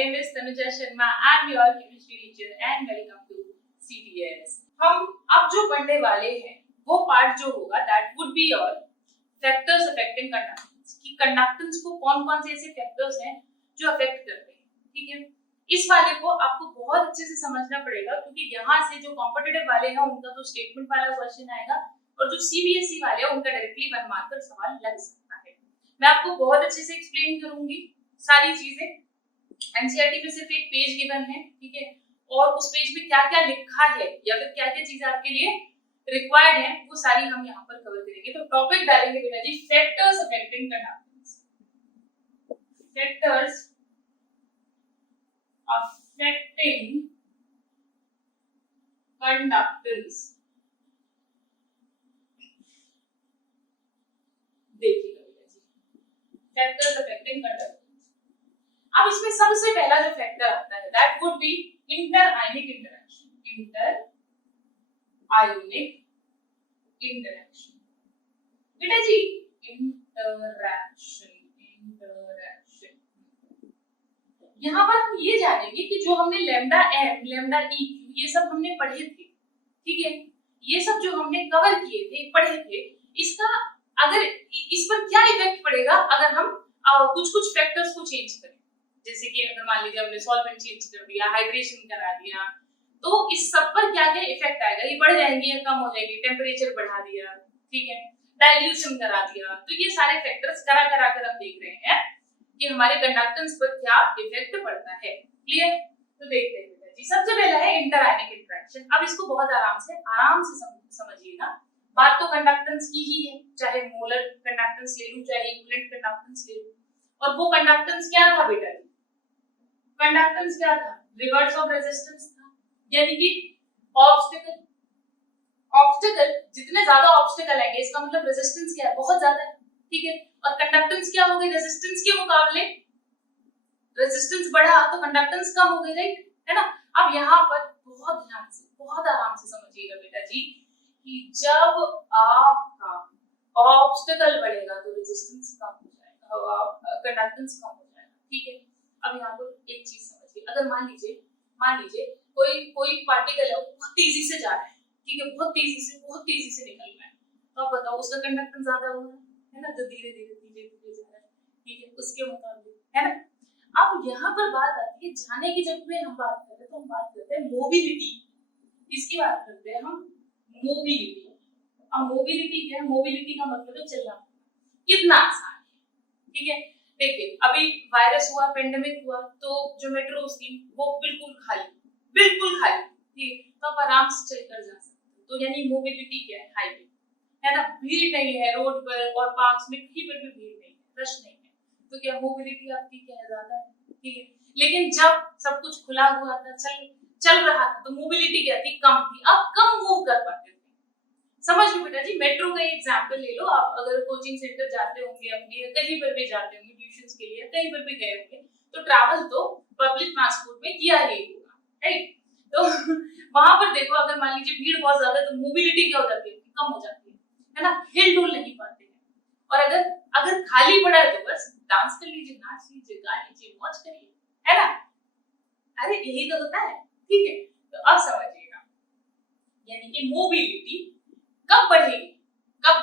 name is Tanuja Sharma. I'm your chemistry teacher and welcome to CTS. हम अब जो पढ़ने वाले हैं वो पार्ट जो होगा that would be your factors affecting conductance. कि conductance को कौन-कौन से ऐसे factors हैं जो affect करते हैं, ठीक है? इस वाले को आपको बहुत अच्छे से समझना पड़ेगा क्योंकि यहाँ से जो कॉम्पिटिटिव वाले हैं उनका तो स्टेटमेंट वाला क्वेश्चन आएगा और जो सीबीएसई वाले हैं उनका डायरेक्टली 1 मार्क का सवाल लग सकता है। मैं आपको बहुत अच्छे से एक्सप्लेन करूंगी सारी चीजें। एनसीईआरटी में सिर्फ एक पेज गिवन है, ठीक है, और उस पेज में क्या क्या लिखा है या फिर क्या क्या चीजें आपके लिए रिक्वायर्ड है वो सारी हम यहाँ पर कवर करेंगे। तो टॉपिक डालेंगे बेटा जी factors affecting conductance, factors affecting conductance। देखिएगा बेटा जी फैक्टर्स अफेक्टिंग कंडक्टेंस। अब इसमें सबसे पहला जो फैक्टर आता है that would be inter ionic interaction, inter ionic interaction. बेटा जी इंटरेक्शन, यहाँ पर हम ये जानेंगे कि जो हमने लैम्डा एम, लैम्डा ई, ये सब हमने पढ़े थे, ठीक है, ये सब जो हमने कवर किए थे, पढ़े थे, इसका अगर इस पर क्या इफेक्ट पड़ेगा अगर हम कुछ फैक्टर्स को चेंज करें। जैसे कि अगर मान लीजिए हमने सॉल्वेंट चेंज कर दिया, हाइड्रेशन करा दिया, तो इस सब पर क्या क्या इफेक्ट आएगा, ये बढ़ जाएंगे या कम हो जाएंगे, टेम्परेचर बढ़ा दिया, ठीक है, डाइल्यूशन करा दिया, तो ये सारे फैक्टर्स करा कर हम देख रहे हैं कि हमारे कंडक्टेंस पर क्या इफेक्ट पड़ता है। क्लियर? तो देखते हैं बेटा जी। सबसे पहला है इंटर आयनिक इंटरेक्शन। अब इसको बहुत आराम से समझिएगा। बात तो कंडक्टेंस की ही है, चाहे मोलर कंडक्टेंस ले लूं चाहे इक्विवेलेंट कंडक्टेंस ले लूं। और वो कंडक्टेंस क्या था बेटा जी? कंडक्टेंस क्या था? रिवर्स ऑफ रेजिस्टेंस था, यानी कि ऑब्स्टेकल। ऑब्स्टेकल जितने ज्यादा ऑब्स्टेकल आएंगे इसका मतलब रेजिस्टेंस क्या है? बहुत ज्यादा है, ठीक है। और कंडक्टेंस क्या हो गई? रेजिस्टेंस के मुकाबले रेजिस्टेंस बढ़ा तो कंडक्टेंस कम हो गई, राइट, है ना। अब यहाँ पर बहुत ध्यान से बहुत आराम से समझिएगा बेटा जी कि जब आपका ऑब्स्टेकल बढ़ेगा तो रेजिस्टेंस कम हो जाएगा, कंडक्टेंस कम हो जाएगा, ठीक है। अब यहाँ पर एक चीज समझिए, अगर मान लीजिए कोई पार्टिकल है बहुत तेजी से जा रहा है, ठीक है, बहुत तेजी से निकल रहा है, तो आप बताओ उसका कंडक्टेंस ज्यादा होगा, है ना, जो धीरे धीरे जा रहा है, ठीक है, उसके मुकाबले, है ना। अब यहाँ पर बात आती है जाने की, जब हम बात करते हैं तो हम बात करते हैं मोबिलिटी, इसकी बात करते हैं हम मोबिलिटी। अब मोबिलिटी क्या है? मोबिलिटी का मतलब है चलना, कितना आसान है, ठीक है। देखिए अभी वायरस हुआ, पेंडेमिक हुआ, तो जो मेट्रोस थी वो बिल्कुल खाली, ठीक है, तो आप आराम से चलकर जा सकते हो। तो यानी मोबिलिटी क्या है? हाईवे, है ना, भीड़ नहीं है रोड पर और पार्क्स में कहीं पर भी भीड़ नहीं है, रश नहीं है, तो क्या मोबिलिटी आपकी क्या है? ज्यादा है, ठीक है। लेकिन जब सब कुछ खुला हुआ था, चल रहा था, तो मोबिलिटी क्या थी? कम थी। अब कम मूव कर पाते थे। समझ लो बेटा जी, मेट्रो का एग्जांपल ले लो। आप अगर कोचिंग सेंटर जाते होंगे अपने, कहीं पर भी जाते होंगे ट्यूशंस के लिए, कहीं पर भी गए होंगे, तो ट्रैवल तो पब्लिक ट्रांसपोर्ट में किया ही होगा, राइट। तो वहां पर देखो अगर मान लीजिए भीड़ बहुत ज्यादा तो मोबिलिटी क्या हो जाती है? कम हो जाती है ना, हिल डुल नहीं पाते हैं। और अगर खाली पड़ा है तो बस डांस कर लीजिए, नाच लीजिए, गा लीजिए, मौज करिए, है ना। अरे यही तो होता है, ठीक है। तो अब समझिएगा, यानी कि मोबिलिटी कब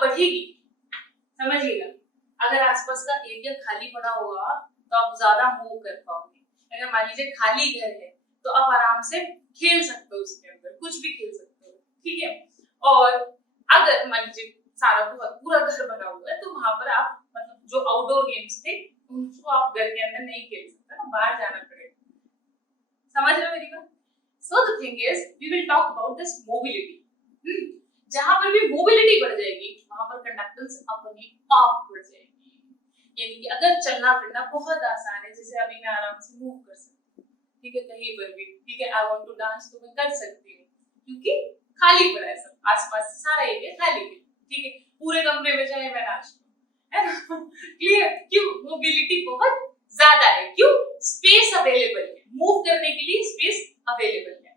बढ़ेगी समझिएगा। अगर आसपास का एरिया खाली पड़ा होगा तो आप ज्यादा मूव कर पाओगे। अगर मान लीजिए खाली घर है तो आप आराम से खेल सकते हो, उसके अंदर कुछ भी खेल सकते हो, ठीक है। और अगर मान लीजिए सारा पूरा घर बना हुआ है तो वहां पर आप मतलब जो आउटडोर गेम्स थे उनको आप घर के अंदर नहीं खेल सकते ना, बाहर जाना पड़ेगा। समझ रहे हो मेरी बात? So the thing is we will talk about this mobility. जहां पर भी मोबिलिटी बढ़ जाएगी वहां पर कंडक्टेंस अपने आप बढ़ जाएगी। यानी कि अगर चलना फिरना बहुत आसान है, जैसे अभी मैं आराम से मूव कर सकती हूँ, ठीक है, कहीं पर भी, ठीक है, आई वांट टू डांस तो मैं कर सकती हूँ क्योंकि खाली पड़ा है, सब आसपास सारा एरिया खाली है, ठीक है। पूरे कमरे में चाहे मैं नाच लूं, है ना। क्लियर? क्यों? मोबिलिटी बहुत ज्यादा है, क्यों? स्पेस अवेलेबल है, मूव करने के लिए स्पेस अवेलेबल है,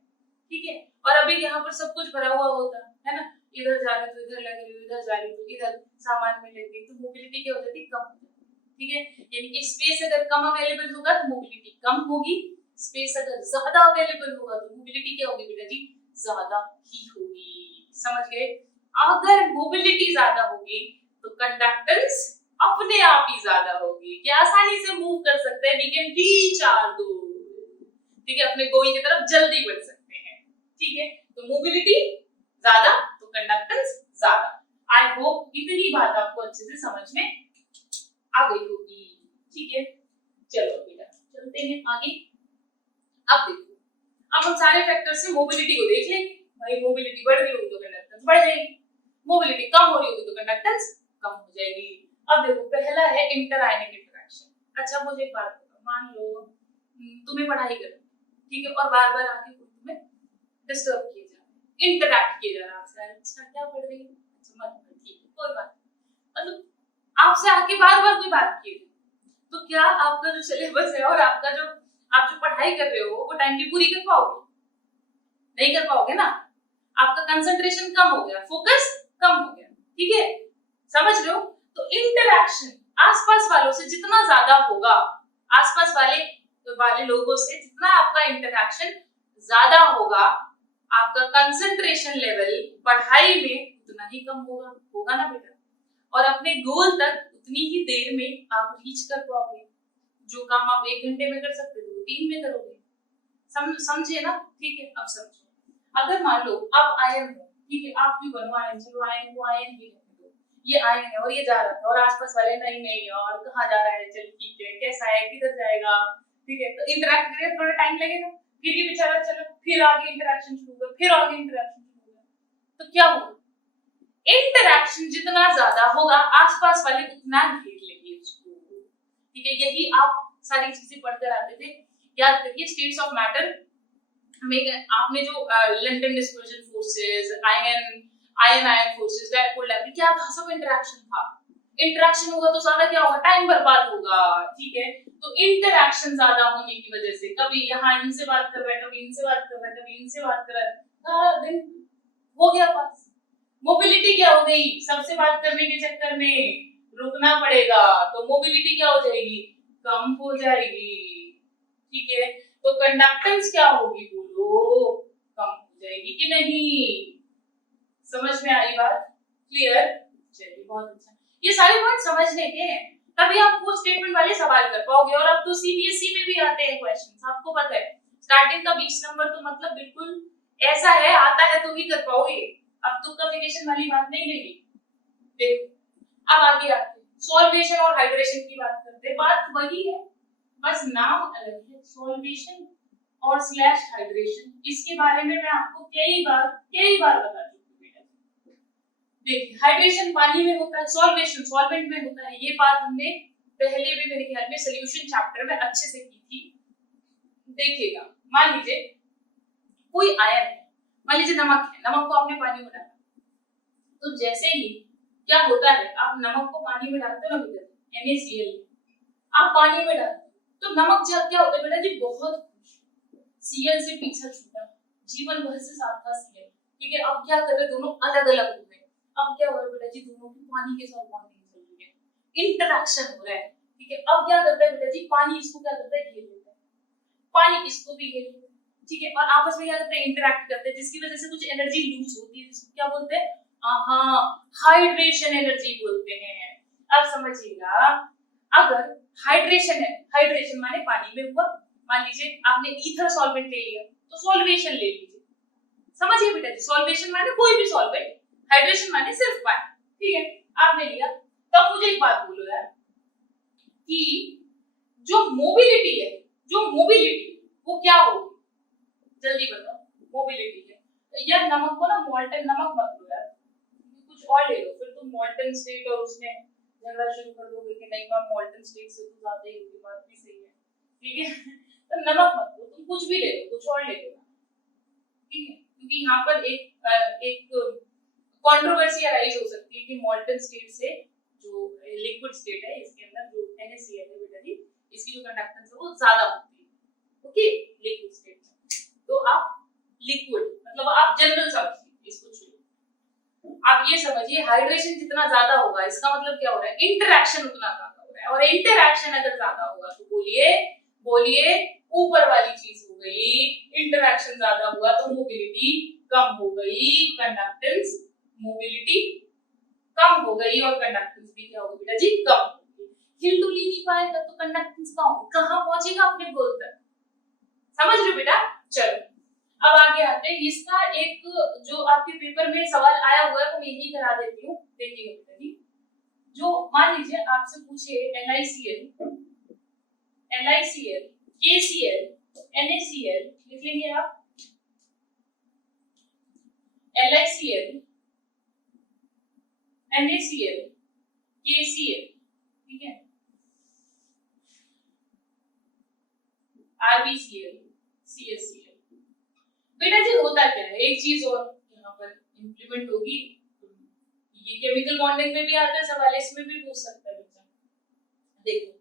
ठीक है। और अभी यहाँ पर सब कुछ भरा हुआ होता है ना, इधर जा रही तो इधर लग रही, इधर जा रही तो इधर सामान में लग रही, तो मोबिलिटी क्या हो जाती? कम हो जाती, ठीक है, यानी कि स्पेस अगर कम अवेलेबल होगा तो मोबिलिटी कम होगी, स्पेस अगर ज्यादा अवेलेबल होगा तो मोबिलिटी क्या होगी बेटा जी, ज्यादा ही होगी। समझ गए? अगर मोबिलिटी ज्यादा होगी तो कंडक्टेंस अपने आप ही ज्यादा होगी, कि आसानी से मूव कर सकते हैं, we can reach our goal, ठीक है, अपने गोल की तरफ जल्दी बढ़ सकते हैं। ठीक है, तो मोबिलिटी ज्यादा तो कंडक्टेंस ज्यादा। आई होप इतनी बात आपको अच्छे से समझ में आ गई होगी। ठीक है, चलो बेटा चलते हैं आगे। अब देखो, अब हम सारे फैक्टर से मोबिलिटी को देख लेंगे। भाई मोबिलिटी बढ़ रही होगी तो कंडक्टेंस बढ़ जाएगी, मोबिलिटी कम हो रही होगी तो कंडक्टेंस कम हो जाएगी। अब देखो, पहला है इंटर आयनिक इंटरेक्शन। अच्छा मुझे एक बात बताओ, मान लो तुम्हें पढ़ाई कर, ठीक है, और बार बार आके तुम्हें डिस्टर्ब किए जा रहे, इंटरैक्ट किए जा रहा है आपसे। अच्छा क्या पढ़ रही है, अच्छा मत, ठीक है कोई बात, मतलब आपसे आके बार बार कोई बात किए, तो क्या आपका जो सिलेबस है और आपका जो आप जो पढ़ाई कर रहे हो वो टाइम पे पूरी कर पाओगे? नहीं कर पाओगे ना, आपका कंसंट्रेशन कम हो गया, फोकस कम हो गया। ठीक है, समझ रहे हो? तो इंटरैक्शन आसपास वालों से जितना ज्यादा होगा, आसपास वाले लोगों से जितना आपका इंटरैक्शन ज्यादा होगा, आपका कंसंट्रेशन लेवल पढ़ाई में उतना ही कम होगा ना बेटा, और अपने गोल तक उतनी ही देर में आप रीच कर पाओगे। जो काम आप 1 घंटे में कर सकते थे वो 3 में करोगे। समझे ना? ठीक है, अब समझो, अगर मान लो अब आयन हो, ठीक है, आप क्यों बनो आयन, चलो आयन को आयन ही रहने दो, ये आयन है और ये जा रहा था और आसपास वाले नहीं और कहाँ जा रहा है, चल ठीक है, कैसा है, किधर जाएगा, ठीक है, तो इंटरेक्ट करें, थोड़ा टाइम लगेगा, फिर ये बेचारा चलो फिर आगे इंटरेक्शन शुरू कर, फिर आगे इंटरेक्शन शुरू कर, तो क्या होगा, इंटरेक्शन जितना ज्यादा होगा आसपास वाले उतना घेर लेंगे उसको। ठीक है, यही आप सारी चीजें पढ़कर आते थे, याद करिए स्टेट्स ऑफ मैटर में आपने जो London dispersion forces, ion forces, dipole dipole, क्या था, सब इंटरेक्शन था। इंटरेक्शन होगा तो ज्यादा क्या होगा, टाइम बर्बाद होगा। ठीक है, तो इंटरेक्शन ज्यादा होने की वजह से कभी यहाँ इनसे बात कर रहा है, कभी इनसे बात कर रहा है, कभी इनसे बात कर रहा है, सारा दिन हो गया पास। मोबिलिटी क्या हो गई, सबसे बात करने के चक्कर में रुकना पड़ेगा, तो मोबिलिटी क्या हो जाएगी, कम हो जाएगी। ठीक है, तो कंडक्टेंस क्या होगी बोलो, कम हो जाएगी कि नहीं? समझ में आई बात? क्लियर? चलिए बहुत अच्छा, ये सारे पॉइंट समझने के हैं, तभी आप वो स्टेटमेंट वाले सवाल कर पाओगे। और अब तो सीबीएसई में भी आते हैं क्वेश्चंस, आपको पता है स्टार्टिंग का 20 नंबर तो मतलब बिल्कुल ऐसा है, आता है तो ही कर पाओगे, अब तो कम्युनिकेशन वाली बात नहीं रहेगी। देखो अब आगे आते हैं, सॉल्वेशन और हाइड्रेशन की बात करते हैं, बात वही है बस नाम अलग है, सॉल्वेशन और स्लैश हाइड्रेशन। इसके बारे में मैं आपको कई बार बता चुकी हूँ बेटा। देखिए हाइड्रेशन पानी में होता है, सॉल्वेशन सॉल्वेंट में होता है, ये बात हमने पहले भी मेरे ख्याल में सॉल्यूशन चैप्टर में अच्छे से की थी। देखिएगा, मान लीजिए कोई आयन है, मान लीजिए नमक है, नमक को आपने पानी में डाला, तो जैसे ही क्या होता है, आप नमक को पानी में डालते हो ना बेटा, NaCl आप पानी में डालते हो, तो नमक जब क्या होता है बेटा जी, बहुत Cl से पीछा छूटा, जीवन भर से साथ था Cl। ठीक है, अब क्या कर रहे, दोनों अलग अलग हो गए, अब क्या हो रहा है बेटा जी, दोनों की पानी के साथ बॉन्डिंग चल रही है, इंटरेक्शन हो रहा है। ठीक है, अब क्या करता है बेटा जी, पानी इसको क्या करता है, घेर लेता है, पानी इसको भी घेर लेता है। ठीक है, और आपस में क्या करते हैं, इंटरेक्ट करते हैं, जिसकी वजह से कुछ एनर्जी लूज होती है, जिसको क्या बोलते हैं, हाइड्रेशन एनर्जी बोलते हैं। अब समझिएगा, अगर हाइड्रेशन है, हाइड्रेशन माने पानी में हुआ, मान लीजिए आपने ईथर सॉल्वेंट ले लिया तो सॉल्वेशन ले लीजिए, समझिए बेटा जी, सॉल्वेशन माने कोई भी सॉल्वेंट, हाइड्रेशन माने सिर्फ पानी। ठीक है, आपने लिया, तब मुझे एक बात बोलो यार, कि जो मोबिलिटी है, वो क्या होगी, जल्दी बताओ, मोबिलिटी है, तो यार नमक को ना मोल्टन नमक मत लो यार, कुछ और ले लो, फिर तुम मोल्टन स्टेट और उसमें झगड़ा शुरू कर दोगे कि नहीं मैम मोल्टन स्टेट से तो ज्यादा ही होगी, बात भी सही है। ठीक है, तो नमक मत लो, तुम कुछ भी ले लो, कुछ और ले लो। ठीक है, क्योंकि यहाँ पर एक कंट्रोवर्सी अराइज हो सकती है कि मोल्टन स्टेट से जो लिक्विड स्टेट है, इसके अंदर जो NaCl है बेटा जी, इसकी जो कंडक्टेंस है वो ज्यादा होती है। ओके, लिक्विड स्टेट में तो आप लिक्विड मतलब आप जनरल समझिए इसको, छोड़िए आप ये समझिए हाइड्रेशन जितना ज्यादा होगा, इसका मतलब क्या हो रहा है, इंटरेक्शन उतना ज्यादा हो रहा है। और इंटरैक्शन अगर ज्यादा होगा तो बोलिए ऊपर वाली चीज हो गई, इंटरैक्शन ज्यादा हुआ तो मोबिलिटी कम हो गई, कंडक्टेंस मोबिलिटी कम हो गई और कंडक्टेंस भी क्या होगी बेटा जी, कम होगी। हिल डुल ही नहीं पाएगा तो कंडक्टेंस कहाँ पहुंचेगा अपने गोल तक, समझ लो बेटा। चलो अब आगे आते हैं, इसका एक जो आपके पेपर में सवाल आया हुआ है वो मैं यही करा देती हूँ, देखिएगा बेटा जी। जो मान लीजिए आपसे पूछे LICL, KCl, NaCl, लिख लेंगे आप, LICL, NaCl, KCl, ठीक है, RbCl, CaCl। बेटा जी होता क्या है, एक चीज और यहाँ पर इंप्लीमेंट होगी, ये केमिकल बॉन्डिंग में भी आता है सवाल, इसमें भी पूछ सकता है बच्चा। देखो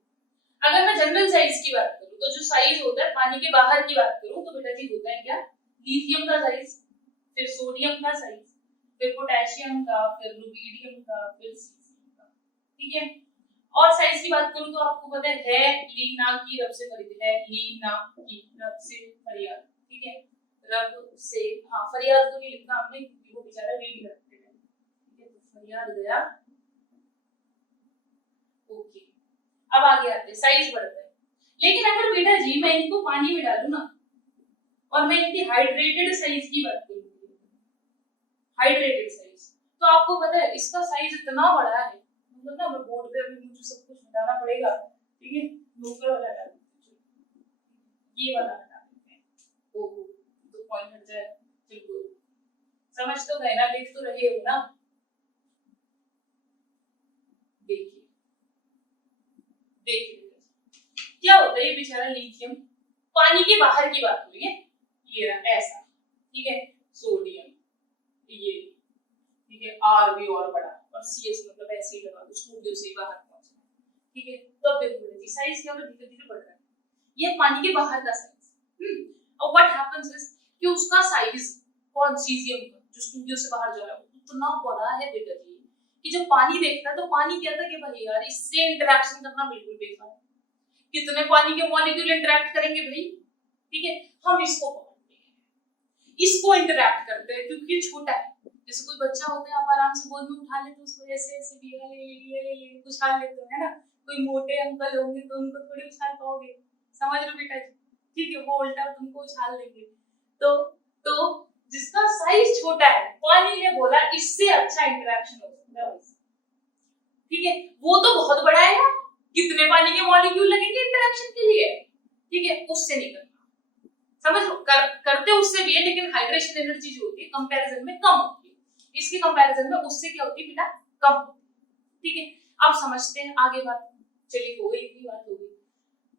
अगर मैं जनरल साइज की बात करूं तो जो साइज होता है पानी के बाहर की बात करूं तो बेटा जी होता है क्या, लिथियम का साइज, फिर सोडियम का साइज, फिर पोटेशियम का, फिर रुबिडियम का, फिर सीजियम का, ठीक है। और साइज की बात करूं तो आपको पता है ली ना की रब से फरियाद है, ली ना की रब से फरियाद, ठीक है, रब से, हाँ फरियाद तो नहीं लिखा हमने क्योंकि वो बेचारा रीड करते हैं, ठीक है, तो फरियाद गया, ओके। अब आगे आते हैं, साइज बढ़ता है, लेकिन अगर बेटा जी मैं इनको पानी में डालूं ना और मैं इनकी हाइड्रेटेड साइज की बात करूं, हाइड्रेटेड साइज, तो आपको पता है इसका साइज इतना बड़ा है, मतलब ना मैं बोर्ड पे अभी मुझे सब कुछ हटाना पड़ेगा, ठीक है, लोकल वाला हटा देते हैं, ये वाला हटा देते हैं, ओहो तो पॉइंट हट जाए, बिल्कुल समझ तो गए ना, देख तो रहे हो ना, देखिए देखिए क्या होता है, ये बेचारा लिथियम पानी के बाहर की बात हो रही है, ये रहा ऐसा, ठीक है, सोडियम ये, ठीक है, R भी और बड़ा और CS मतलब ऐसे ही लगा दो, स्टूडियो से बाहर पहुंचना, ठीक है। तो अब देखो जी साइज क्या हो रहा है, धीरे धीरे बढ़ रहा है, ये पानी के बाहर का साइज, और व्हाट हैपेंस इज कि उसका साइज कौन सीजियम का जो स्टूडियो से बाहर जा रहा है इतना बड़ा है बेटा जी कि जब पानी देखता है तो पानी कहता है कि भाई यार इससे इंटरेक्शन करना बिल्कुल बेकार है, कितने पानी के मॉलिक्यूल इंटरेक्ट करेंगे भाई, ठीक है, हम इसको पकड़ते हैं, इसको इंटरेक्ट करते हैं क्योंकि ये छोटा है, जैसे कोई बच्चा होता है आप आराम से गोद में उठा लेते हो उसको, ऐसे ऐसे बिया ले उछाल लेते हो, है ना, कोई मोटे अंकल होंगे तो उनको थोड़ी उछाल पाओगे, समझ लो बेटा जी, ठीक है, वो उल्टा तुमको उछाल लेंगे, तो जिसका साइज छोटा है पानी ने बोला इससे अच्छा इंटरेक्शन हो सकता है, ठीक है, वो तो बहुत बड़ा है यार, कितने पानी के मॉलिक्यूल लगेंगे इंटरेक्शन के लिए, ठीक है, उससे नहीं करना, समझ लो, करते उससे भी है लेकिन हाइड्रेशन एनर्जी जो होती है कंपैरिजन में कम होती है, इसके कंपैरिजन में उससे क्या होती है बेटा, कम होती है, ठीक है। अब समझते हैं आगे बात, चलिए हो गई, इतनी बात हो गई,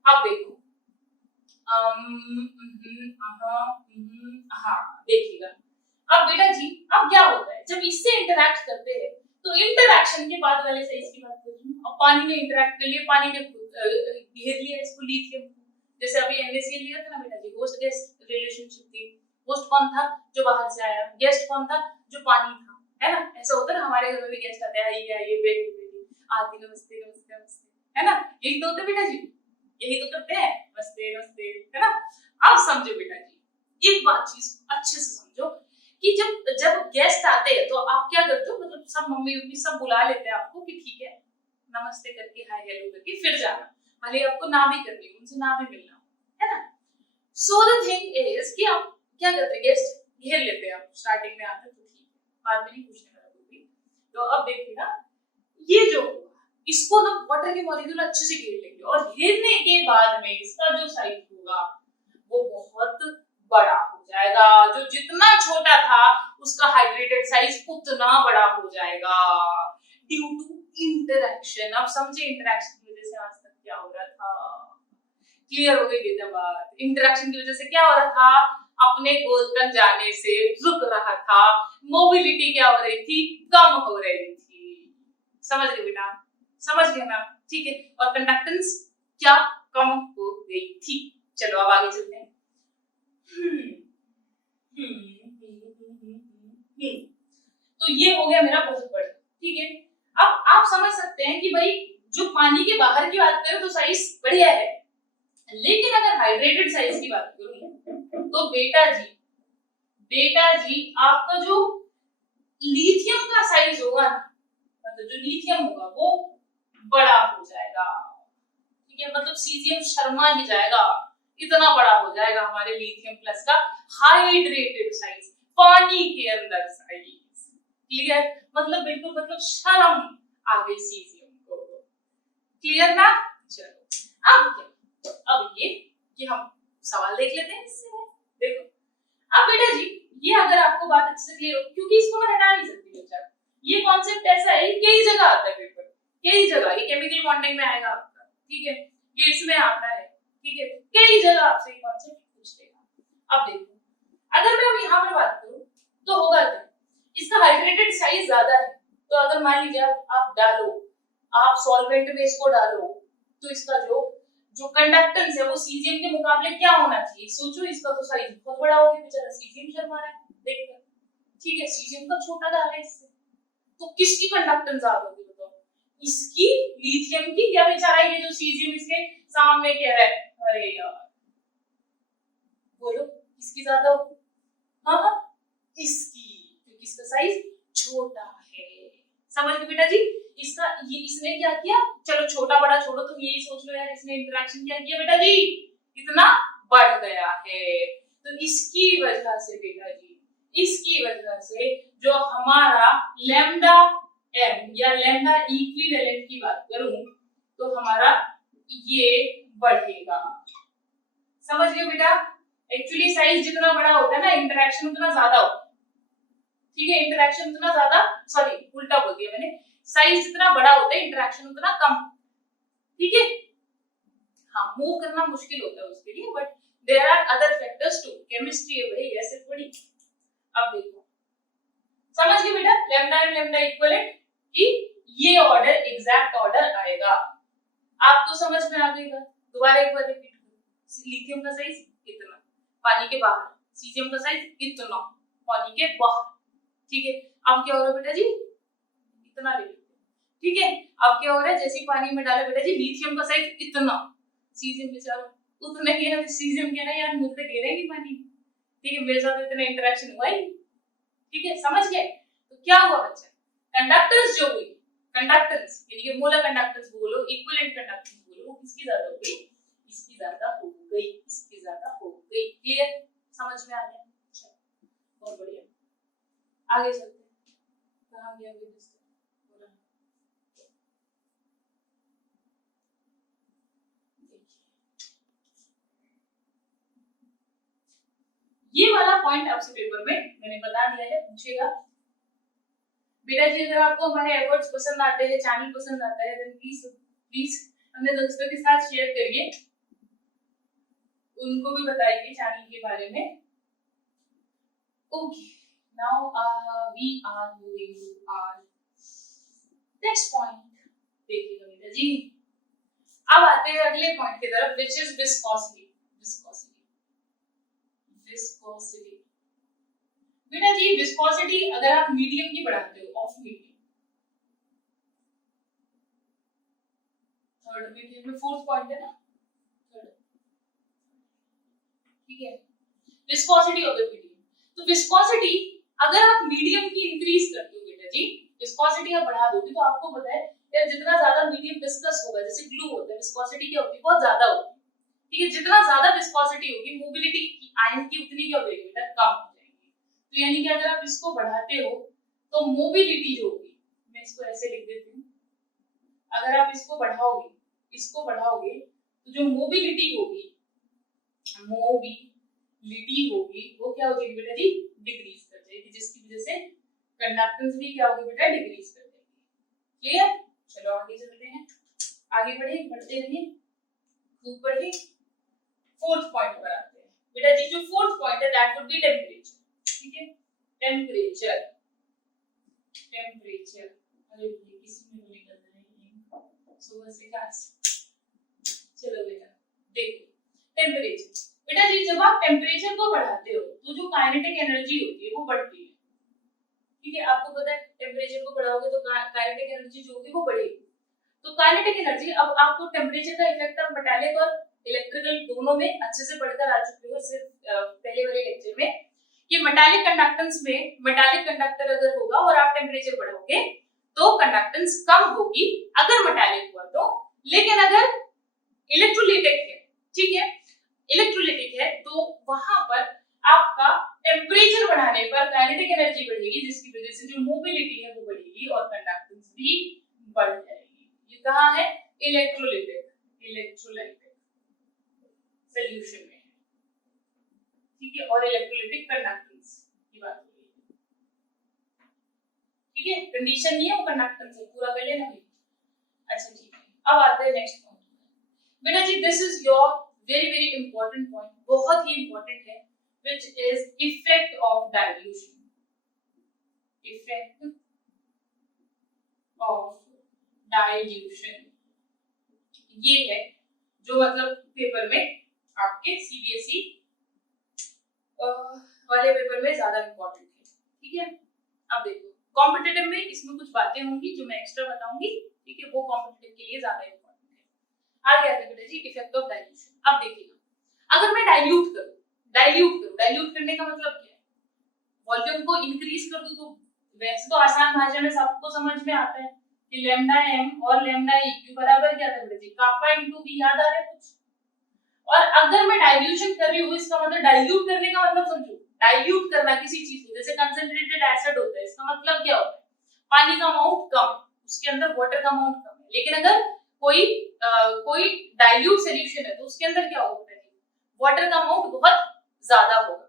अब देखो हाँ देखिएगा, अब बेटा जी अब क्या होता है जब इससे इंटरैक्ट करते हैं तो इंटरैक्शन के बाद वाले साइज की बात करूं, अब पानी ने इंटरैक्ट कर लिया, पानी ने घेर लिया इसको लिथियम, जैसे अभी NaCl लिया था ना बेटा जी, होस्ट गेस्ट रिलेशनशिप थी, होस्ट कौन था जो बाहर से आया, गेस्ट कौन था जो पानी था, है ना, ऐसा होता है ना हमारे घर में भी गेस्ट आते हैं, आइए बैठिए आती नमस्ते नमस्ते नमस्ते, है ना, यही तो होता है बेटा जी, यही तो करते हैं, नमस्ते नमस्ते, है ना। अब समझो बेटा जी एक बात चीज अच्छे से समझो कि जब गेस्ट आते हैं तो आप क्या करते हो, मतलब सब मम्मी उम्मी सब बुला लेते हैं आपको कि ठीक है नमस्ते करके हाय हेलो करके फिर जाना, भले आपको ना भी करनी हो उनसे ना भी मिलना हो, है ना। सो द थिंग इज कि आप क्या करते हैं, गेस्ट घेर लेते हैं, आप स्टार्टिंग में आते तो ठीक है, बाद में नहीं पूछने वाला कोई भी, तो अब देखिएगा ये जो इसको ना वाटर के मॉलिक्यूल अच्छे से घेर लेंगे और घेरने के बाद में इसका जो साइज होगा वो बहुत बड़ा हो जाएगा, जो जितना छोटा था उसका हाइड्रेटेड साइज उतना बड़ा हो जाएगा ड्यू टू इंटरेक्शन। अब समझे इंटरेक्शन की वजह से आज तक क्या हो रहा था, क्लियर हो गई बेटा बात, इंटरेक्शन की वजह से क्या हो रहा था, अपने गोल तक जाने से रुक रहा था, मोबिलिटी क्या हो रही थी, कम हो रही थी, समझ गए बेटा, समझ गए ना, ठीक है, और कंडक्टेंस क्या कम हो गई थी। चलो अब आगे चलते हैं, तो ये हो गया मेरा बहुत बड़ा, ठीक है। अब आप समझ सकते हैं कि भाई जो पानी के बाहर की बात करें तो साइज बढ़िया है, लेकिन अगर हाइड्रेटेड साइज की बात करूं तो बेटा जी आपका जो लिथियम का साइज होगा ना, मतलब जो लिथियम होगा वो बड़ा हो जाएगा, ठीक है, मतलब सीजियम शर्मा ही जाएगा, इतना बड़ा हो जाएगा हमारे लिथियम प्लस का हाइड्रेटेड साइज, पानी के अंदर साइज। क्लियर? मतलब बिल्कुल, मतलब शर्म आ गई सीजियम को। क्लियर ना? चलो अब क्या, अब ये हम सवाल देख लेते हैं इससे। देखो अब बेटा जी, ये अगर आपको बात अच्छे से क्लियर हो, क्योंकि इसको मैं हटा नहीं सकती बच्चा, ये कॉन्सेप्ट ऐसा है, कई जगह आता है पेपर, कई जगह ये केमिकल बॉन्डिंग में आएगा आपका, ठीक है, ये इसमें आता है, ठीक है, कई जगह आपसे ये कॉन्सेप्ट पूछ लेगा। अब देखो, अगर मैं यहाँ पर बात करूँ तो होगा क्या, इसका हाइड्रेटेड साइज ज्यादा है, तो अगर मान लीजिए आप डालो, आप सॉल्वेंट में इसको डालो, तो इसका जो कंडक्टेंस है वो सीजियम के मुकाबले क्या होना चाहिए, सोचो, इसका तो साइज बहुत बड़ा हो गया, बेचारा सीजियम शर्मा रहा है, देखकर, ठीक है, सीजियम का छोटा डाला है इससे, तो किसकी कंडक्टेंस ज्यादा होगी बताओ, इसकी, लिथियम की, या बेचारा ये जो सीजियम इसके सामने कह रहा है, अरे यार बोलो किसकी ज्यादा होगी? हाँ, इसकी, क्योंकि इसका साइज छोटा है। समझ गए बेटा जी? इसका ये इसने क्या किया, चलो छोटा बड़ा छोड़ो, तुम यही सोच लो यार, इसने इंटरेक्शन क्या किया बेटा जी, इतना बढ़ गया है, तो इसकी वजह से बेटा जी, इसकी वजह से जो हमारा लैम्डा एम या लैम्डा इक्विवेलेंट की बात करूं तो हमारा ये बढ़ेगा। समझ गए बेटा? एक्चुअली साइज जितना बड़ा होता है ना, इंटरेक्शन उतना ज्यादा होता है, ठीक है, इंटरेक्शन उतना ज्यादा, सॉरी उल्टा बोल दिया मैंने, साइज जितना बड़ा होता है इंटरेक्शन उतना कम, ठीक है, हाँ, मूव करना मुश्किल होता है उसके लिए, but there are other factors too, chemistry है भाई, ऐसे थोड़ी। अब देखो, समझ गए बेटा, लैम्डा एंड लैम्डा इक्विवेलेंट कि ये ऑर्डर एग्जैक्ट ऑर्डर आएगा, आपको समझ में आ गई बात? दोबारा एक बार रिपीट करो, लिथियम का साइज इतना, पानी के बाहर, सीजियम का साइज इतना, पानी के बाहर, ठीक है, अब क्या हो रहा है बेटा जी, इतना ले लेते हैं, ठीक है, अब क्या हो रहा है, जैसे पानी में डाला बेटा जी, लिथियम का साइज इतना, सीजियम बेचारा उतना ही है, सीजियम कह रहा है यार मुझ पे गिरेगी पानी, ठीक है, मेरे साथ इतना इंटरेक्शन हुआ ही, ठीक है, समझ गए? तो क्या हुआ बच्चा, कंडक्टेंस जो हुई, कंडक्टेंस यानी कि मोलर कंडक्टेंस बोलो, इक्विवेलेंट कंडक्टेंस बोलो, वो किसकी ज्यादा हो गई, इसकी ज्यादा हो गई, इसकी ज्यादा हो गई। क्लियर? समझ में आ गया? चलो बहुत बढ़िया, आगे चलते हैं, कहां गया अभी ये वाला पॉइंट आपसे पेपर में मैंने बता दिया है, पूछेगा बेटा जी, अगर आपको हमारे एफर्ट्स पसंद आते हैं, चैनल पसंद आता है, देन प्लीज प्लीज अपने दोस्तों के साथ शेयर करिए, उनको भी बताइए चैनल के बारे में। Okay, now we are moving to our next point. देखिएगा बेटा जी, अब आते हैं अगले पॉइंट की तरफ, व्हिच इज विस्कोसिटी। विस्कोसिटी बेटा जी, विस्कोसिटी अगर आप मीडियम की बढ़ाते हो, ऑफ मीडियम, थर्ड मीडियम में फोर्थ पॉइंट है ना, थर्ड, ठीक है, विस्कोसिटी ऑफ द मीडियम, तो विस्कोसिटी अगर आप मीडियम की इंक्रीज करते हो बेटा जी, विस्कोसिटी आप बढ़ा दोगे, तो आपको पता है यार जितना ज्यादा मीडियम विस्कस होगा, जैसे ग्लू होता है, विस्कोसिटी क्या होती है, बहुत ज्यादा होती है, ठीक है, जितना ज्यादा विस्कोसिटी होगी, मोबिलिटी की आयन की उतनी क्या हो जाएगी बेटा, कम हो जाएगी, तो यानी कि अगर आप इसको बढ़ाते हो तो मोबिलिटी जो होगी, मैं इसको ऐसे लिख देती हूँ, अगर आप इसको बढ़ाओगे तो जो मोबिलिटी होगी वो क्या हो जाएगी बेटा जी, डिक्रीज कर जाएगी, जिसकी वजह से कंडक्टेंस भी क्या होगी बेटा, डिक्रीज कर जाएगी। क्लियर? चलो आगे चलते हैं, आगे बढ़ते रहिए, खूब बढ़िए, फोर्थ पॉइंट पर आते हैं बेटा जी, जो फोर्थ पॉइंट है दैट वुड बी टेम्परेचर, ठीक है, टेम्परेचर, अरे किसी में नहीं कर रहे हैं सुबह से क्लास, चलो बेटा देखो, टेम्परेचर बेटा जी, जब आप टेम्परेचर को बढ़ाते हो तो जो काइनेटिक एनर्जी होती है वो बढ़ती है, ठीक है, आपको पता है टेम्परेचर को बढ़ाओगे तो काइनेटिक एनर्जी जो होगी वो बढ़ेगी, तो काइनेटिक एनर्जी, अब आपको टेम्परेचर का इफेक्ट आप मेटालिक और इलेक्ट्रिकल दोनों में अच्छे से पढ़कर आ चुके हो सिर्फ पहले वाले लेक्चर में, कि मेटालिक कंडक्टेंस में मेटालिक कंडक्टर अगर होगा और आप टेम्परेचर बढ़ाओगे तो कंडक्टेंस कम होगी अगर मेटालिक हुआ तो, लेकिन अगर इलेक्ट्रोलाइटिक है, ठीक है, इलेक्ट्रोलाइटिक है तो वहां पर आपका टेम्परेचर बढ़ाने पर काइनेटिक एनर्जी बढ़ेगी, जिसकी वजह से जो मोबिलिटी है वो बढ़ेगी और कंडक्टेंस भी बढ़ जाएगी। ये कहाँ है? इलेक्ट्रोलाइटिक सॉल्यूशन में, ठीक है, और इलेक्ट्रोलाइटिक कंडक्टेंस की बात हो रही है, ठीक है, कंडीशन नहीं है वो कंडक्टेंस है, पूरा कर लेना भाई। अच्छा ठीक है, अब आते हैं नेक्स्ट पॉइंट। बेटा जी this is your very very important point, बहुत ही इंपॉर्टेंट है, which is effect of dilution. Effect of dilution ये है जो मतलब पेपर में आपके सीबीएसई वाले पेपर में ज्यादा इंपॉर्टेंट है, ठीक है। अब देखो कॉम्पिटिटिव में इसमें कुछ बातें होंगी जो मैं एक्स्ट्रा बताऊंगी, ठीक है, वो कॉम्पिटिटिव के लिए ज्यादा इंपॉर्टेंट है। आगे आते बेटा जी इफेक्ट ऑफ डाइल्यूशन। अब देखिएगा अगर मैं डाइल्यूट करूं, डाइल्यूट करने का मतलब क्या है? वॉल्यूम को इंक्रीज कर दूं, तो वैसे तो आसान भाषा में सबको समझ में आता है कि लैम्डा एम और लैम्डा इक्यू बराबर क्या था बेटा जी? कापा इनटू वी, याद आ रहा है कुछ? और अगर मैं डाइल्यूशन कर रही हूं इसका मतलब डाइल्यूट करने का मतलब समझो, डाइल्यूट करना किसी चीज को, जैसे कंसंट्रेटेड एसिड होता है, इसका मतलब क्या होता है? पानी का अमाउंट कम, उसके अंदर वाटर का अमाउंट कम है, लेकिन अगर कोई डाइल्यूट सॉल्यूशन है तो उसके अंदर क्या होगा? वाटर का अमाउंट बहुत ज्यादा होगा।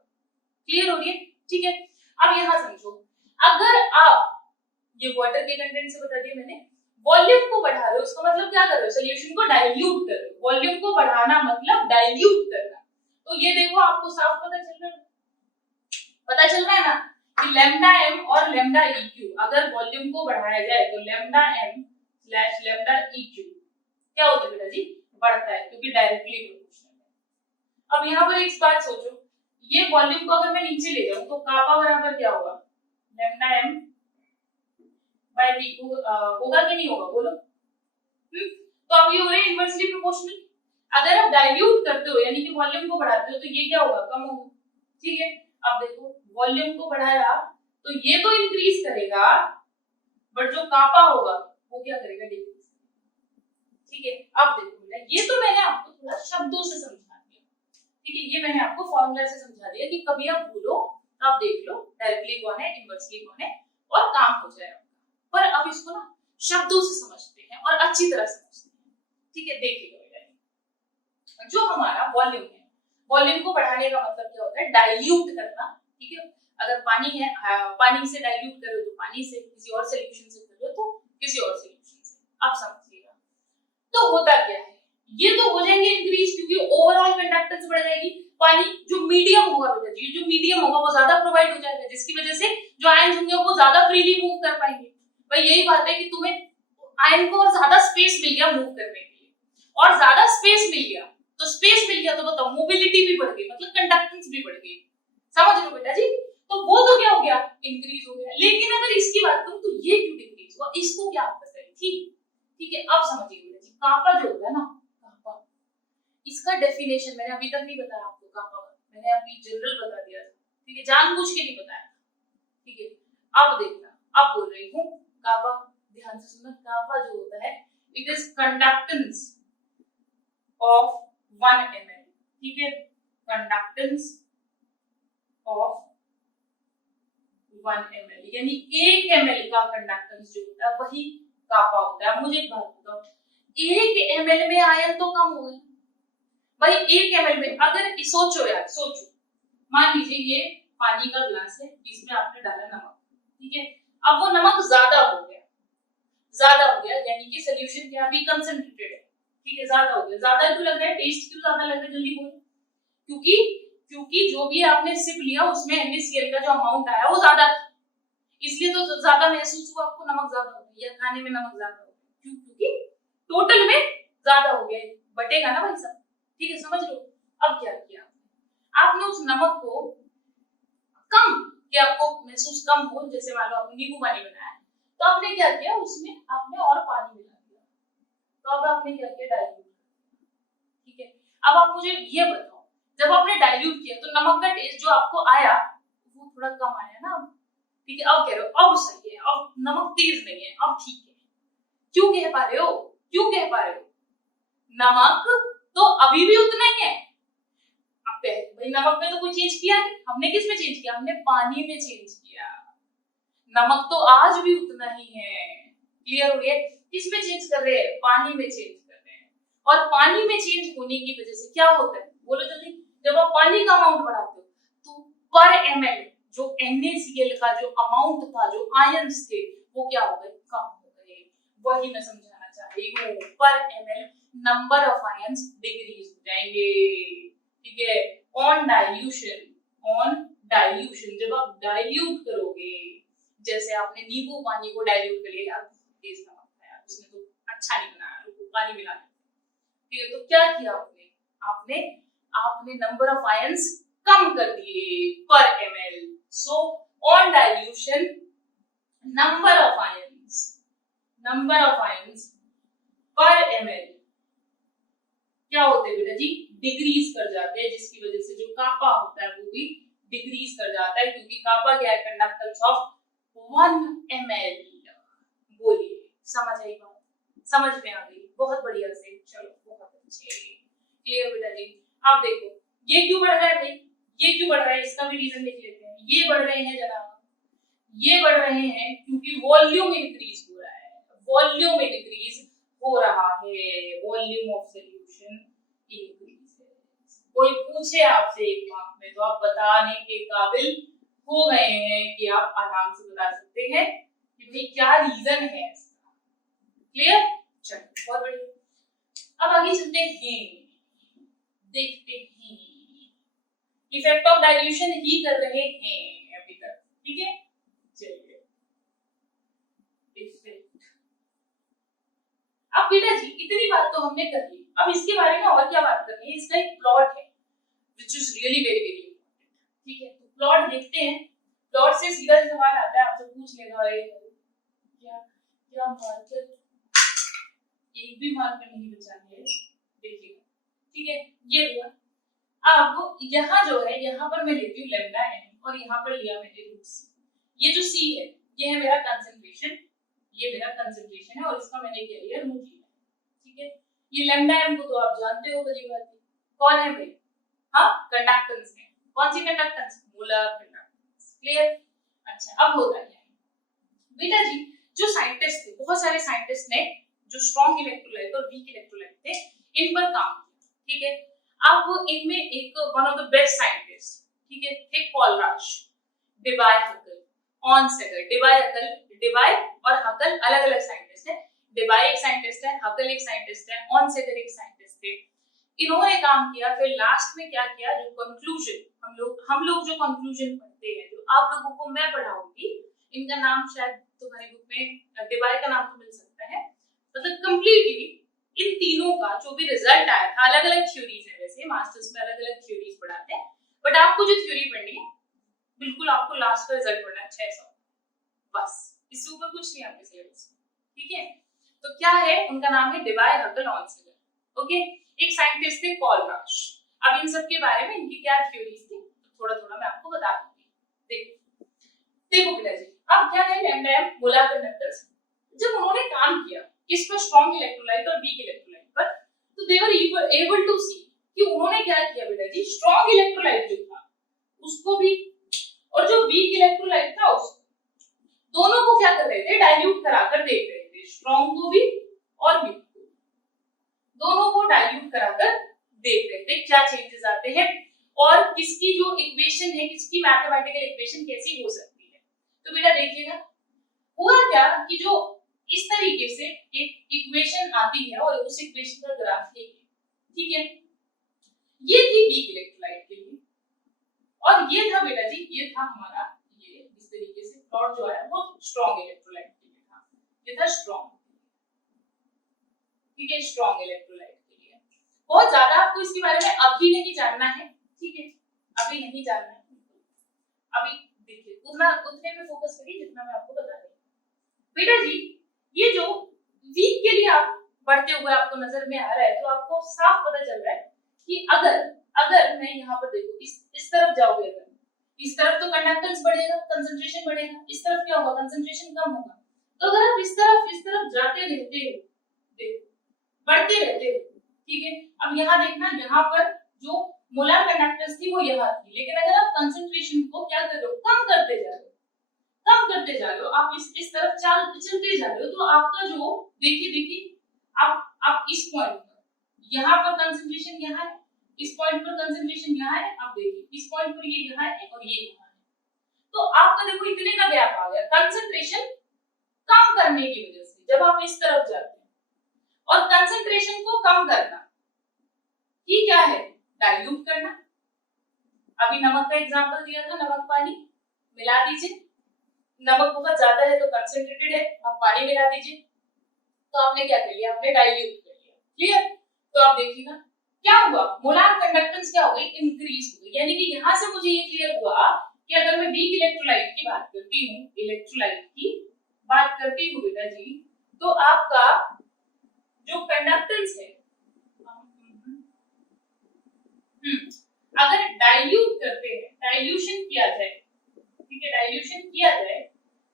क्लियर हो रही है? ठीक है। अब यहां समझो, अगर आप ये वाटर के कंटेंट से बता दिया मैंने, वॉल्यूम को बढ़ा रहे हो उसका मतलब क्या कर रहे हो? सॉल्यूशन को डाइल्यूट कर रहे हो। वॉल्यूम को बढ़ाना मतलब डाइल्यूट करना। तो ये देखो आपको साफ पता चल रहा है ना कि लैम्डा एम और लैम्डा इक्यू अगर वॉल्यूम को बढ़ाया जाए तो लैम्डा एम स्लैश लैम्डा इक्यू क्या होता है बेटा जी? बढ़ता है, क्योंकि डायरेक्टली प्रोपोर्शनल है। अब यहाँ पर एक बात सोचो, ये वॉल्यूम को अगर मैं नीचे ले जाऊं तो कापा बराबर क्या होगा? लैम्डा एम बाय वी होगा कि नहीं होगा? बोलो। तो अब ये हो रहा है इनवर्सली प्रोपोर्शनल। अगर आप डाइल्यूट करते हो यानी कि वॉल्यूम को बढ़ाते हो तो ये क्या होगा? कम होगा। ठीक है। अब देखो वॉल्यूम को बढ़ाया तो ये तो इंक्रीज करेगा, बट जो कापा होगा वो क्या करेगा? डिक्रीज। ठीक है। अब देखो ये तो मैंने आपको थोड़ा शब्दों से समझा दिया, ठीक है, ये मैंने आपको फॉर्मूला से समझा दिया कि कभी आप भूलो आप देख लो डायरेक्टली कौन है, इनवर्सली कौन है, और काम हो जाएगा। पर अब इसको ना शब्दों से समझते हैं और अच्छी तरह समझते हैं। ठीक है, देखिएगा जो हमारा वॉल्यूम है, वॉल्यूम को बढ़ाने का मतलब क्या होता है? डाइल्यूट करना। ठीक है, अगर पानी है, पानी से डाइल्यूट करो तो पानी से, किसी और सॉल्यूशन से करो तो किसी और सॉल्यूशन से। आप समझिएगा तो होता क्या है, ये तो हो जाएंगे इंक्रीज क्योंकि ओवरऑल कंडक्टेंस बढ़ जाएगी। पानी जो मीडियम होगा बेटा जी, जो मीडियम होगा वो ज्यादा प्रोवाइड हो जाएगा, जिसकी वजह से जो आयंस होंगे वो ज्यादा फ्रीली मूव कर पाएंगे। भाई यही बात है कि तुम्हें आयन को और ज्यादा स्पेस मिल गया मूव करने के लिए, और ज्यादा स्पेस मिल गया तो बताओ मोबिलिटी भी बढ़ गई, मतलब कंडक्टेंस भी बढ़ गई। समझ रहे हो बेटा जी? तो वो तो क्या हो गया? इंक्रीज हो गया। लेकिन अगर इसकी बात करूं तो ये क्यों डिक्रीज हुआ, इसको क्या आप बताइए? ठीक है, अब समझिए बेटा जी, कापा जो होता है ना, कापा, इसका डेफिनेशन मैंने अभी तक नहीं बताया आपको। कापा मैंने अभी जनरल बता दिया था, ठीक है, जानबूझ के नहीं बताया। ठीक है, अब देखना, अब बोल रही हूँ कापा, ध्यान से सुनना। कापा जो होता है it is conductance of 1 ml। ठीक है, कंडक्टेंस ऑफ 1 ml यानी 1 ml का कंडक्टेंस जो होता है वही कापा होता है। मुझे एक बात बताओ, 1 ml में आयन तो कम हो गए भाई। 1 ml में अगर सोचो यार, सोचो, मान लीजिए ये पानी का ग्लास है, इसमें आपने डाला नमक, ठीक है, अब वो नमक ज्यादा हो गया यानी कि सॉल्यूशन क्या अभी कंसंट्रेटेड है, ठीक है, ज्यादा हो गया। ज्यादा क्यों लग रहा है? टेस्ट क्यों ज्यादा लग रहा है? जल्दी बोलो। क्योंकि जो भी आपने सिप लिया उसमें NaCl का जो अमाउंट आया वो ज्यादा था, इसलिए तो ज्यादा महसूस हुआ आपको, नमक ज्यादा हो गया या खाने में नमक ज्यादा हो गया। क्योंकि टोटल में ज्यादा हो गया, बटेगा ना भाई सब। ठीक है, समझ लो। अब क्या किया आपने? उस नमक को कम, कि आपको महसूस कम हो, जैसे मान लो आपने नींबू पानी बनाया तो आपने क्या किया? उसमें आपने और पानी मिला दिया। तो अब आपने क्या किया, डाइल्यूट। ठीक है, अब आप मुझे ये बताओ, जब आपने डाइल्यूट किया तो नमक का टेस्ट जो आपको आया वो थोड़ा कम आया ना। ठीक है, अब कह रहे हो अब सही है, अब नमक तेज नहीं है, अब ठीक है। क्यों कह पा रहे हो, क्यों कह पा रहे हो? नमक तो अभी भी उतना ही है। अब भाई नमक में तो कोई चेंज किया नहीं, हमने किस में चेंज किया, हमने पानी में चेंज किया। नमक तो आज भी उतना ही है। क्लियर हो गया? किस में चेंज कर रहे हैं, पानी में चेंज कर रहे हैं। और पानी में चेंज होने की वजह से क्या होता है, बोलो जल्दी। जब आप पानी का अमाउंट बढ़ाते हो तो पर ml जो NaCl का जो अमाउंट था, जो आयंस थे, वो क्या हो गए, कम हो गए। वही मैं समझाना चाह रही हूँ, पर ml number of ions decrease हो जाएंगे। ठीक है, ऑन डाइल्यूशन जब आप डाइल्यूट करोगे, जैसे आपने नींबू पानी को डाइल्यूट कर लिया, यार तेज नमक था यार, उसने तो अच्छा नहीं बनाया, रुको पानी मिला दे। ठीक है, तो क्या किया आपने आपने नंबर ऑफ आयंस कम कर दिए पर ml। So on dilution number of ions पर ml क्या होते हैं बेटा जी, डिक्रीज कर जाते हैं, जिसकी वजह से जो कापा होता है वो भी डिक्रीज कर जाता है, क्योंकि कापा क्या है, कंडक्टेंस ऑफ 1 ml। बोलिए, समझ आई बात, समझ में आ गई? बहुत बढ़िया से, चलो बहुत अच्छे, क्लियर बेटा जी। अब देखो ये क्यों बढ़ रहा है भाई, ये क्यों बढ़ रहा है, इसका भी रीजन लिख लेते हैं। ये बढ़ रहे हैं जनाब, ये बढ़ रहे हैं क्योंकि वॉल्यूम इंक्रीज हो रहा है, वॉल्यूम इंक्रीज हो रहा है, वॉल्यूम ऑफ सॉल्यूशन इंक्रीज है। कोई पूछे आपसे एक मार्क में तो आप बताने के काबिल हो गए हैं कि आप आराम से बता सकते हैं कि भाई क्या रीजन है इसका। क्लियर? चलो बहुत बढ़िया। अब आगे चलते हैं, देखते हैं इफेक्ट ऑफ डाइल्यूशन ही कर रहे हैं अभी तक। ठीक है, चलिए इफेक्ट। अब बेटा जी इतनी बात तो हमने कर ली, अब इसके बारे में और क्या बात करनी है, इसका एक प्लॉट है which is really very very important. ठीक है, तो प्लॉट देखते हैं। प्लॉट से सीधा सवाल आता है, आपसे पूछ लेगा अरे क्या क्या मार्कर, एक भी मार्कर नहीं बचा है, देखिएगा। ठीक है, ये हुआ। अब यहाँ जो है, यहाँ पर मैं लेती हूँ लैम्डा n और यहाँ पर लिया मैंने रूट c। ये जो c है ये है मेरा कंसंट्रेशन, ये मेरा कंसंट्रेशन है और इसका मैंने क्या लिया, रूट लिया। ठीक है, ये लैम्डा m को तो आप जानते हो भली बात, कौन है भाई, हाँ कंडक्टेंस है। कौन सी कंडक्टेंस, मोलर कंडक्टेंस। क्लियर? अच्छा, अब होता क्या है बेटा जी, जो साइंटिस्ट थे, बहुत सारे साइंटिस्ट ने जो स्ट्रॉन्ग इलेक्ट्रोलाइट और वीक इलेक्ट्रोलाइट थे इन पर काम किया। ठीक है, अब इनमें एक one of the best scientist, ठीक है, थे कोलराज, डिबाय हकल, ऑनसेगर। डिबाय और हकल अलग अलग साइंटिस्ट है। डिबाय एक साइंटिस्ट है, हकल एक साइंटिस्ट है, ऑनसेगर एक साइंटिस्ट थे। इन्होंने काम किया, फिर लास्ट में क्या किया, जो कंक्लूजन हम लोग जो कंक्लूजन पढ़ते हैं, जो आप लोगों को मैं पढ़ाऊंगी, इनका नाम शायद तुम्हारी बुक में डिबाय का नाम तो मिल सकता है। मतलब कंप्लीटली इन तीनों का जो भी रिजल्ट आया था, अलग अलग थ्योरीज है, वैसे मास्टर्स में अलग अलग थ्योरीज पढ़ाते हैं, बट आपको जो थ्योरी पढ़नी है बिल्कुल आपको लास्ट का रिजल्ट पढ़ना है 600, बस इससे ऊपर कुछ नहीं आपके सिलेबस में। ठीक है, तो क्या है, उनका नाम है डिबाय हकल ऑनसेगर। ओके, एक साइंटिस्ट थे कोलराज। अब इन सब के बारे में इनकी क्या थ्योरीज थी थोड़ा थोड़ा मैं आपको बता दूंगी। देखो बेटा जी, अब क्या है, लैम्डा m मोलर कंडक्टर्स। जब उन्होंने काम किया किस पर, स्ट्रॉन्ग इलेक्ट्रोलाइट और वीक इलेक्ट्रोलाइट पर, तो दे वर एबल टू सी कि उन्होंने क्या किया बेटा जी, स्ट्रॉन्ग इलेक्ट्रोलाइट जो था उसको भी और जो वीक इलेक्ट्रोलाइट था उसको, दोनों को क्या कर रहे थे, डाइल्यूट कराकर देख रहे थे, स्ट्रॉन्ग को भी और वीक को, दोनों को डाइल्यूट कराकर देख रहे थे क्या चेंजेस आते हैं और किसकी जो इक्वेशन है, किसकी मैथमेटिकल इक्वेशन कैसी हो सकती है। तो बेटा देखिएगा हुआ क्या कि जो इस तरीके से एक इक्वेशन आती है और उस इक्वेशन का ग्राफ है, ठीक है, ये थी वीक इलेक्ट्रोलाइट के लिए और ये था बेटा जी, ये था हमारा ये इस तरीके से प्लॉट जो है वो स्ट्रॉन्ग इलेक्ट्रोलाइट के लिए था, ये था स्ट्रॉन्ग। ठीक है, स्ट्रॉन्ग इलेक्ट्रोलाइट के लिए बहुत ज्यादा आपको इसके बारे में अभी नहीं जानना है। ठीक है, अभी नहीं जानना है, अभी देखिए उतने पे फोकस करिए जितना मैं आपको बता रही हूँ। बेटा जी ये जो वीक के लिए आप बढ़ते हुए आपको नजर में आ रहा है, तो आपको साफ पता चल रहा है कि अगर मैं यहाँ पर देखो इस तरफ जाओगे, अगर इस तरफ तो कंडक्टेंस बढ़ेगा, कंसंट्रेशन बढ़ेगा, इस तरफ क्या होगा, कंसंट्रेशन कम होगा। तो अगर आप इस तरफ जाते रहते हो, देखो बढ़ते रहते हो, ठीक है। अब यहाँ देखना, यहाँ पर जो मोलर कंडक्टेंस थी वो यहाँ थी, लेकिन अगर आप कंसंट्रेशन को क्या कर रहे हो, कम करते जा रहे हो, कम करते जा रहे हो, आप इस तरफ चलते जा रहे हो, तो आपका जो देखिए आप इस पॉइंट पर, यहाँ पर कंसंट्रेशन यहाँ है, इस पॉइंट पर कंसंट्रेशन यहाँ है, आप देखिए इस पॉइंट पर ये यहाँ है और ये यहाँ है, तो आपका देखो इतने का गैप आ गया कंसंट्रेशन कम करने की वजह से। जब आप इस तरफ जाते हैं, और कंसंट्रेशन को कम करना ये क्या है, डाइल्यूट करना। अभी नमक का एग्जांपल दिया था, नमक पानी मिला दीजिए, नमक बहुत ज्यादा है तो कंसंट्रेटेड है, आप पानी मिला दीजिए, तो आपने क्या कर लिया, आपने डाइल्यूट कर लिया, क्लियर। तो आप देखिएगा क्या हुआ, मोलार कंडक्टेंस क्या हो गई, इंक्रीज हो गई। यानी कि यहां से मुझे ये क्लियर हुआ कि अगर मैं वीक इलेक्ट्रोलाइट की बात करती हूँ, इलेक्ट्रोलाइट की बात करती हूँ बेटा जी, तो आपका जो कंडक्टेंस है, अगर डाइल्यूट करते हैं, डाइल्यूशन किया जाए, ठीक है, डाइल्यूशन किया जाए,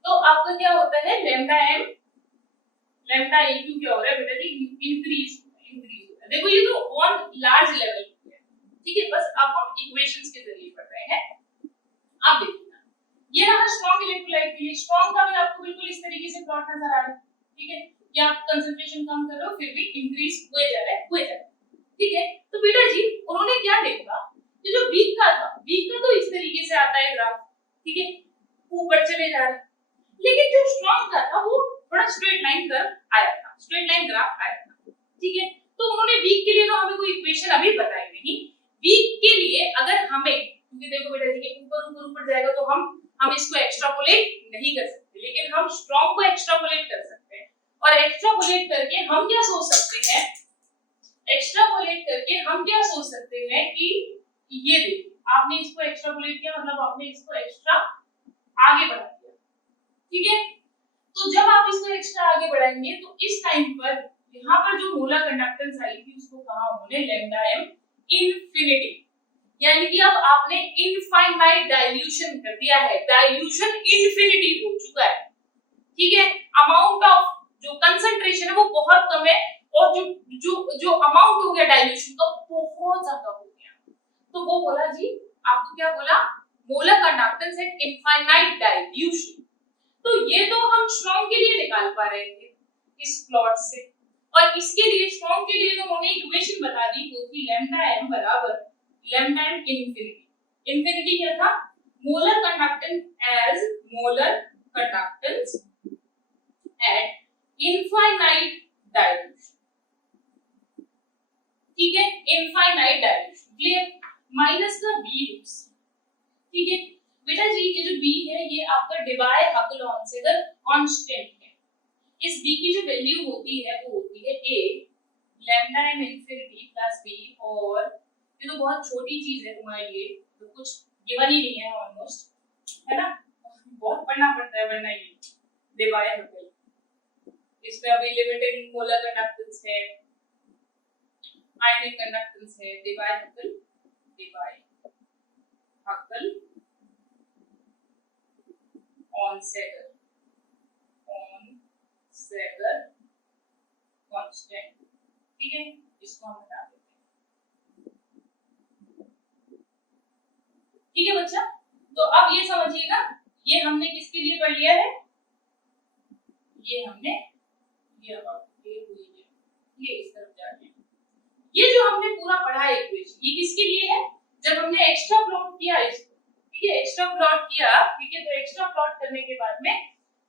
तो आपका क्या होता है, लैम्डा एम लैम्डा इनटू क्या हो रहा है बेटा जी, इंक्रीज होता है। देखो ये तो ऑन लार्ज लेवल पे है, ठीक है, बस आप हम इक्वेशंस के जरिए पढ़ रहे हैं। आप देखिए ये रहा स्ट्रॉन्ग इलेक्ट्रोलाइट के लिए, स्ट्रॉन्ग का भी आपको बिल्कुल इस तरीके से प्लॉट नजर आ रहा है, ठीक है, कि आप कंसंट्रेशन कम कर रहे हो फिर भी इंक्रीज हुए जा रहा है, ठीक है। तो बेटा जी उन्होंने क्या देखा कि जो वीक का था, वीक का तो इस तरीके से आता है ग्राफ, ठीक है, ऊपर चले जा रहा है, लेकिन जो स्ट्रॉन्ग का था वो थोड़ा स्ट्रेट लाइन कर्व आया था, स्ट्रेट लाइन ग्राफ आया था, ठीक है। तो उन्होंने वीक के लिए तो हमें कोई इक्वेशन अभी बताई नहीं, वीक के लिए अगर हमें, क्योंकि देखो बेटा जी के ऊपर जाएगा तो हम इसको एक्सट्रापोलेट नहीं कर सकते, लेकिन हम स्ट्रॉन्ग को एक्सट्रापोलेट कर सकते हैं, और एक्सट्रापोलेट करके हम क्या सोच सकते हैं, एक्सट्रापोलेट करके हम क्या सोच सकते हैं कि ये देखिए आपने इसको एक्सट्रापोलेट किया, मतलब आपने इसको एक्स्ट्रा आगे बढ़ा दिया, ठीक है। तो जब आप इसको एक्स्ट्रा आगे बढ़ाएंगे तो इस टाइम पर यहाँ पर जो मोलर कंडक्टेंस आई थी उसको कहा उन्होंने लैम्डा एम इनफिनिटी, यानी कि अब आपने इनफाइनाइट डाइल्यूशन कर दिया है, डाइल्यूशन इनफिनिटी हो चुका है, ठीक है। अमाउंट ऑफ जो कंसंट्रेशन है वो बहुत कम है, और जो जो जो अमाउंट हो गया डाइल्यूशन का बहुत ज्यादा हो गया, तो वो बोला जी, आपको क्या बोला, molar conductance at infinite dilution. तो ये तो हम स्ट्रॉन्ग के लिए निकाल पा रहे थे इस प्लॉट से, और इसके लिए स्ट्रॉन्ग के लिए तो उन्होंने इक्वेशन बता दी, वो थी लैम्डा एम बराबर लैम्डा एम इनफिनिटी। इनफिनिटी क्या था, molar conductance as molar conductance at infinite dilution, ठीक है, इनफाइनाइट डाइल्यूशन, क्लियर। माइनस का बी रूट्स, ठीक है बेटा जी, ये जो b है ये आपका डिवाई हकलॉन से अगर कांस्टेंट है, इस b की जो वैल्यू होती है वो होती है a lambda M infinity plus b, और ये तो बहुत छोटी चीज है तुम्हारे लिए, तो कुछ गिवन ही नहीं है ऑलमोस्ट, है ना, बहुत पढ़ना पड़ता है वरना ये डिवाई हकल, इसमें अभी लिमिटेड मोलर कंडक्टेंस है, आयनिक कंडक्टेंस है, डिवाई हकल ऑन सेगर कांस्टेंट, ठीक है, इसको हम हटा देते हैं, ठीक है बच्चा। तो अब ये समझिएगा, ये हमने किसके लिए पढ़ लिया है, ये हमने ये इस तरफ जा रहे हैं, ये जो हमने पूरा पढ़ा है इक्वेशन, ये किसके लिए है, जब हमने एक्स्ट्रा प्लॉट किया इसको, ठीक है, एक्स्ट्रा प्लॉट किया, ठीक है, तो एक्स्ट्रा प्लॉट करने के बाद में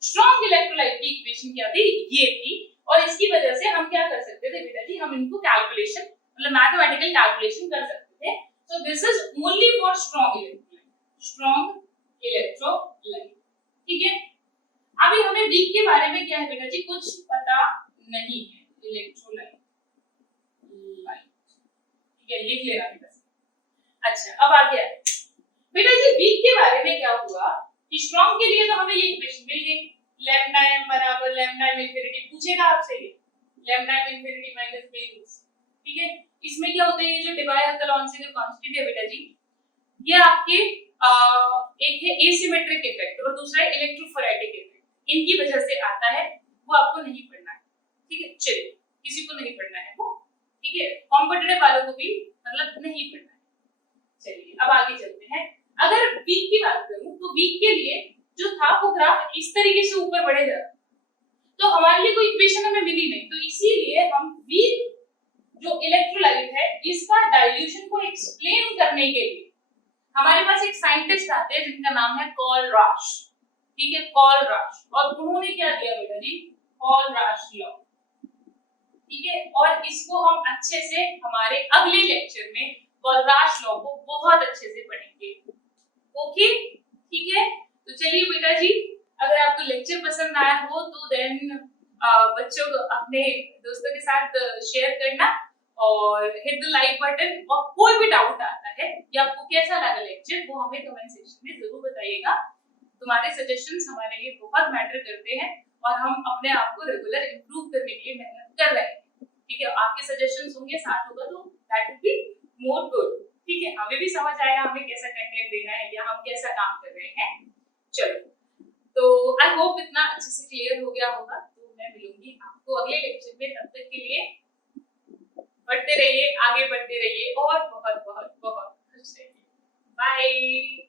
स्ट्रॉन्ग इलेक्ट्रोलाइट की इक्वेशन क्या थी, ये थी, और इसकी वजह से हम क्या कर सकते थे बेटा जी, हम इनको कैलकुलेशन मतलब मैथमेटिकल कैलकुलेशन कर सकते थे। So this is only for strong electrolyte, ठीक है। अभी हमें वीक के बारे में क्या है बेटा जी, कुछ पता नहीं है, इलेक्ट्रोलाइट, ठीक है, लिख लेना बेटा। अच्छा अब आ गया बेटा जी वीक के बारे में क्या हुआ कि स्ट्रॉन्ग के लिए तो हमें ये इक्वेशन मिल गई, लैम्डा एम बराबर लैम्डा एम इनफिनिटी, पूछेगा आपसे ये lambda infinity minus B roots. ठीक है, इसमें क्या होता है, ये जो डिबाई कॉन्स्टेंट है बेटा जी, ये आपके एक है एसिमेट्रिक इफेक्ट और दूसरा है इलेक्ट्रोफोरेटिक इफेक्ट, इनकी वजह से आता है, वो आपको नहीं पढ़ना है। ठीक है, चलिए किसी को नहीं पढ़ना है वो, ठीक है, कॉम्पिटिटिव वालों को भी मतलब नहीं पढ़ना है। चलिए अब आगे चलते हैं। अगर वीक की बात करूं तो वीक के लिए जो था वो ग्राफ इस तरीके से ऊपर बढ़ेगा, तो हमारे लिए कोई इक्वेशन हमें मिली नहीं, तो इसीलिए हम वीक जो इलेक्ट्रोलाइट है इसका डाइल्यूशन को एक्सप्लेन करने के लिए हमारे पास एक साइंटिस्ट आते हैं जिनका नाम है कॉल राश। ठीक है, कॉल राश, और उन्होंने क्या दिया बेटा जी, कॉल राश लॉ। ठीक है, और इसको हम अच्छे से हमारे अगले लेक्चर में कॉल राश लॉ को बहुत अच्छे से पढ़ेंगे। ओके, ठीक है, तो चलिए बेटा जी, अगर आपको लेक्चर पसंद आया हो तो देन बच्चों को अपने दोस्तों के साथ शेयर करना और हिट द लाइक बटन, और कोई भी डाउट आता है या आपको कैसा लगा लेक्चर वो हमें कमेंट सेक्शन में जरूर बताइएगा। तुम्हारे सजेशंस हमारे लिए बहुत मैटर करते हैं और हम अपने आप को रेगुलर इंप्रूव करने के लिए मेहनत कर रहे हैं। ठीक है, आपके सजेशंस होंगे साथ होगा तो that will be more good. ठीक है, हमें भी समझ आएगा हमें कैसा कंटेंट देना है या हम कैसा काम कर रहे हैं। चलो, तो आई होप इतना अच्छे से क्लियर हो गया होगा। तो मैं मिलूंगी आपको अगले लेक्चर में, तब तक के लिए बढ़ते रहिए, आगे बढ़ते रहिए और बहुत बहुत बहुत खुश रहिए। बाय।